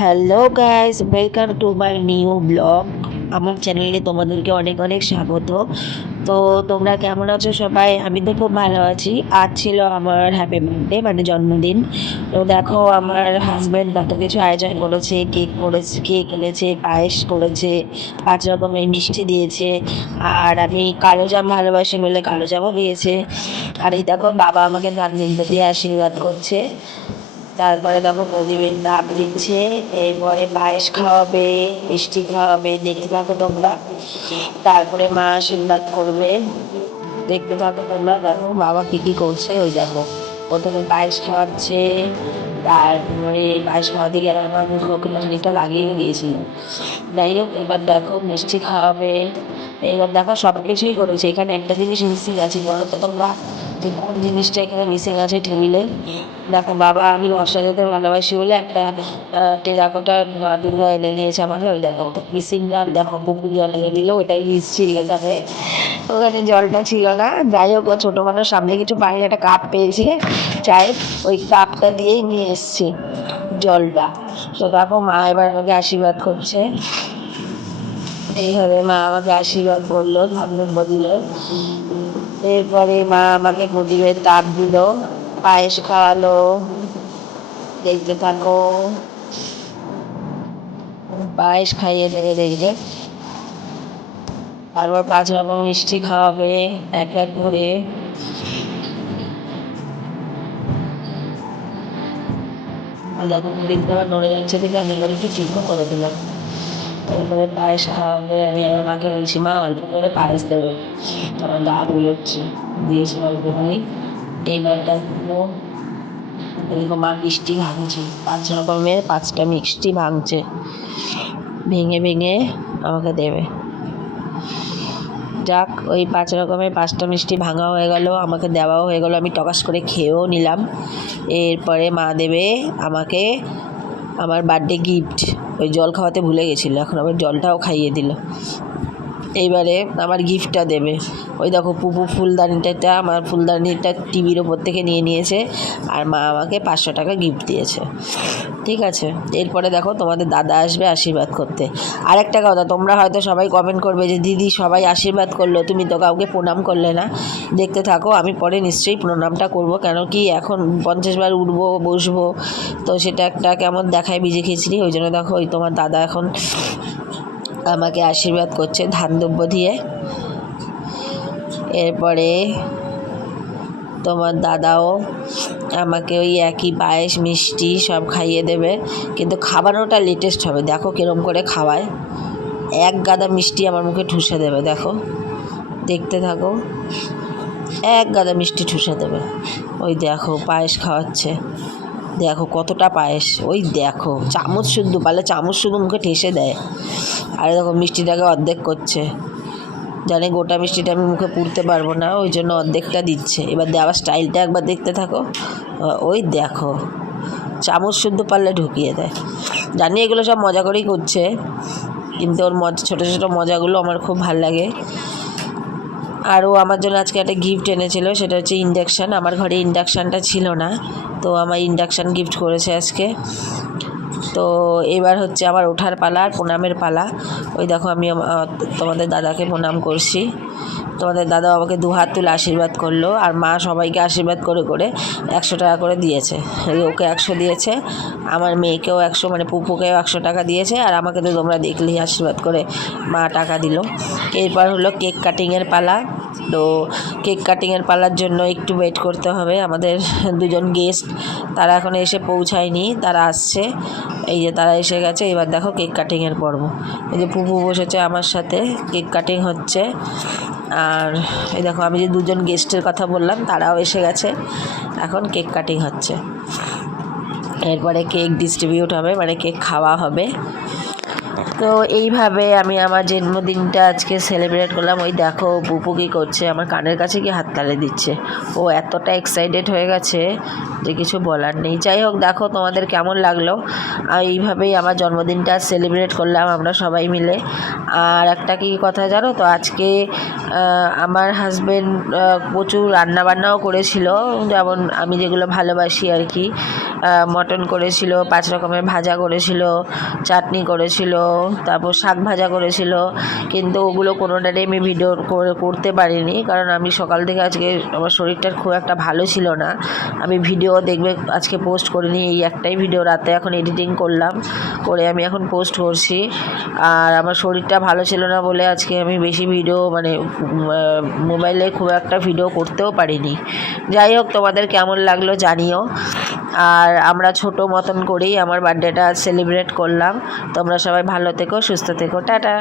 Hello guys welcome to my new blog আমার চ্যানেলে তোমাদেরকে অনেক অনেক স্বাগত। তো তোমরা কেমন আছো সবাই? আমি তো খুব ভালো আছি। আজ ছিল আমার হ্যাপি বার্থডে মানে জন্মদিন। তো দেখো, আমার হাজব্যান্ড কত কিছু আয়োজন করেছে কেক করেছে কেক এনেছে, পায়েস করেছে, পাঁচ রকমের মিষ্টি দিয়েছে। আর আমি কালো জাম ভালোবাসি বলে কালো জামও দিয়েছে আর এই দেখো, বাবা আমাকে নাক দিয়ে আশীর্বাদ করছে। তারপরে দেখো প্রদীপের নাম দিচ্ছে, এরপরে পায়েস খাওয়াবে, মিষ্টি খাওয়াবে, দেখতে থাকো তোমরা। তারপরে মা আশীর্বাদ করবে। দেখতে থাকো তোমরা, দেখো বাবা কী কী করছে, ওই দেখো। প্রথমে পায়েস খাওয়াচ্ছে, তারপরে পায়েস খাওয়াতে গেলে আমার মুখটা লাগিয়ে দিয়েছিল। যাই হোক, এবার দেখো মিষ্টি খাওয়াবে। এবার দেখো সব কিছুই করেছে, এখানে একটা জিনিস মিসিং আছে, বলো তো তোমরা। যে কোন জিনিসটা এখানে মিসিং আছে টেবিলে দেখো বাবা, আমি যেতে ভালোবাসি বলে একটা টেরাকোটা দুর্গা এনে নিয়েছে আমাকে। ওই দেখো মিসিং জল, দেখো, পুকুর জল এনে দিল ওটাই মিশছি এখানে ওখানে জলটা ছিল না। যাই হোক ছোটো মানুষ, সামনে কিছু পানি একটা কাপ পেয়েছি। চায়ের ওই কাপটা দিয়েই নিয়ে এসছি, জলটা। তো দেখো, মা এবার আমাকে আশীর্বাদ করছে। এইভাবে মা আমাকে আশীর্বাদ করল ধন্যবাদ দিল। এরপরে মা আমাকে প্রদীপের তাপ দিল, পায়েস খাওয়ালো, দেখতে থাকো। পায়েস খাইয়ে দেবে দেখবে তারপর পাঁচ রকম মিষ্টি খাওয়াবে, এক এক করে। দেখো দেখতে আবার নড়ে যাচ্ছে দেখে আমি একটু ঠিকও করে দিলাম। তারপরে পায়েস খাওয়াবে আমি আমার মাকে বলছি, মা, অল্প করে পায়েস দেবে। আমার গা গুলোচ্ছে দিয়েছি অল্প করে এইবার দেখো এরকম মা মিষ্টি ভাঙছে। পাঁচ রকমের পাঁচটা মিষ্টি ভাঙছে। ভেঙে ভেঙে আমাকে দেবে। যাক, ওই পাঁচ রকমের পাঁচটা মিষ্টি ভাঙা হয়ে গেল, আমাকে দেওয়াও হয়ে গেল। আমি টকাস করে খেয়েও নিলাম। এরপরে মা দেবে আমাকে আমার বার্থডে গিফট ওই জল খাওয়াতে ভুলে গেছিল এখন আবার জলটাও খাইয়ে দিল। এইবারে আমার গিফটটা দেবে। ওই দেখো, পুপু ফুলদানিটা আমার ফুলদানিটা টিভির ওপর থেকে নিয়ে নিয়েছে, আর মা আমাকে পাঁচশো টাকা গিফট দিয়েছে। ঠিক আছে? এরপরে দেখো, তোমাদের দাদা আসবে আশীর্বাদ করতে। আর একটা কথা, তোমরা হয়তো সবাই কমেন্ট করবে যে, দিদি, সবাই আশীর্বাদ করল, তুমি তো কাউকে প্রণাম করলে না। দেখতে থাকো, আমি পরে নিশ্চয়ই প্রণামটা করব, কেন কি এখন পঞ্চাশ বার উঠবো, বসবো, তো সেটা একটা কেমন দেখায় বিজে খিচড়ি, ওই জন্য দেখো, ওই তোমার দাদা এখন আমাকে আশীর্বাদ করছে ধান দ্রব্য দিয়ে। এরপরে তোমার দাদাও আমাকে ওই একই পায়েস, মিষ্টি সব খাইয়ে দেবে। কিন্তু খাবানোটা লেটেস্ট হবে। দেখো কিরম করে খাওয়ায়। এক গাদা মিষ্টি আমার মুখে ঠুসে দেবে, দেখো। দেখতে থাকো। এক গাদা মিষ্টি ঠুসে দেবে। ওই দেখো পায়েস খাওয়াচ্ছে। দেখো কতটা পায়েস, ওই দেখো, চামচ শুদ্ধ, পারলে চামচ শুধু মুখে ঠেসে দেয়। আর দেখো মিষ্টিটাকে অর্ধেক করছে। জানে গোটা মিষ্টিটা আমি মুখে পুড়তে পারব না, ওই জন্য অর্ধেকটা দিচ্ছে। এবার দেওয়ার স্টাইলটা একবার দেখতে থাকো। ওই দেখো, চামচ শুদ্ধ পারলে ঢুকিয়ে দেয়। জানি এগুলো সব মজা করেই করছে, কিন্তু ওর মজা, ছোটো ছোটো মজাগুলো আমার খুব ভালো লাগে। আর ও আমার জন্য আজকে একটা গিফট এনেছিল, সেটা হচ্ছে ইন্ডাকশান আমার ঘরে ইন্ডাকশানটা ছিল না, তো আমার ইন্ডাকশান গিফট করেছে আজকে। তো এবার হচ্ছে আমার ওঠার পালা আর প্রণামের পালা। ওই দেখো আমি তোমাদের দাদাকে প্রণাম করছি। তোমাদের দাদা আমাকে দু হাত তুলে আশীর্বাদ করল আর মা সবাইকে আশীর্বাদ করে করে একশো টাকা করে দিয়েছে। ওকে একশো দিয়েছে, আমার মেয়েকেও একশো মানে পুপুকেও একশো টাকা দিয়েছে আর আমাকে তো তোমরা দেখলেই আশীর্বাদ করে মা টাকা দিল। এরপর হলো কেক কাটিংয়ের পালা। তো কেক কাটিংয়ের পালার জন্য একটু ওয়েট করতে হবে। আমাদের দুজন গেস্ট তারা এখন এসে পৌঁছায়নি, তারা আসছে। এই যে তারা এসে গেছে, এবার দেখো কেক কাটিংয়ের পর্ব। এই যে পুপু বসেছে আমার সাথে, কেক কাটিং হচ্ছে। আর এই দেখো, আমি যে দুজন গেস্টের কথা বললাম, তারাও এসে গেছে। এখন কেক কাটিং হচ্ছে। এরপরে কেক ডিস্ট্রিবিউট হবে মানে কেক খাওয়া হবে। তো এইভাবে আমি আমার জন্মদিনটা আজকে সেলিব্রেট করলাম। ওই দেখো পুপু কী করছে? আমার কানের কাছে কি হাততালি দিচ্ছে? ও এতটা এক্সাইটেড হয়ে গেছে যে কিছু বলার নেই। যাই হোক, দেখো তোমাদের কেমন লাগল। এইভাবেই আমার জন্মদিনটা সেলিব্রেট করলাম আমরা সবাই মিলে। আর একটা কি কথা জানো তো? আজকে আমার হাজব্যান্ড প্রচুর রান্নাবান্নাও করেছিল। যেমন আমি যেগুলো ভালোবাসি আর কি। মটন করেছিল, পাঁচ রকমের ভাজা করেছিল, চাটনি করেছিল, তারপর শাক ভাজা করেছিল, কিন্তু ওগুলো কোনোটারই আমি ভিডিও করে- করতে পারিনি, কারণ আমি সকাল থেকে আজকে আমার শরীরটার খুব একটা ভালো ছিল না। আমি ভিডিও দেখবে, আজকে পোস্ট করিনি, এই একটাই ভিডিও রাতে এখন এডিটিং করলাম, করে আমি এখন পোস্ট করছি। আর আমার শরীরটা ভালো ছিল না বলে আজকে আমি বেশি ভিডিও মানে মোবাইলে খুব একটা ভিডিও করতেও পারিনি। যাই হোক, তোমাদের কেমন লাগল জানিও। আর আমরা ছোট মতন করেই আমার বার্থডেটা সেলিব্রেট করলাম। তোমরা সবাই ভালো থেকো, সুস্থ থেকো। টাটা।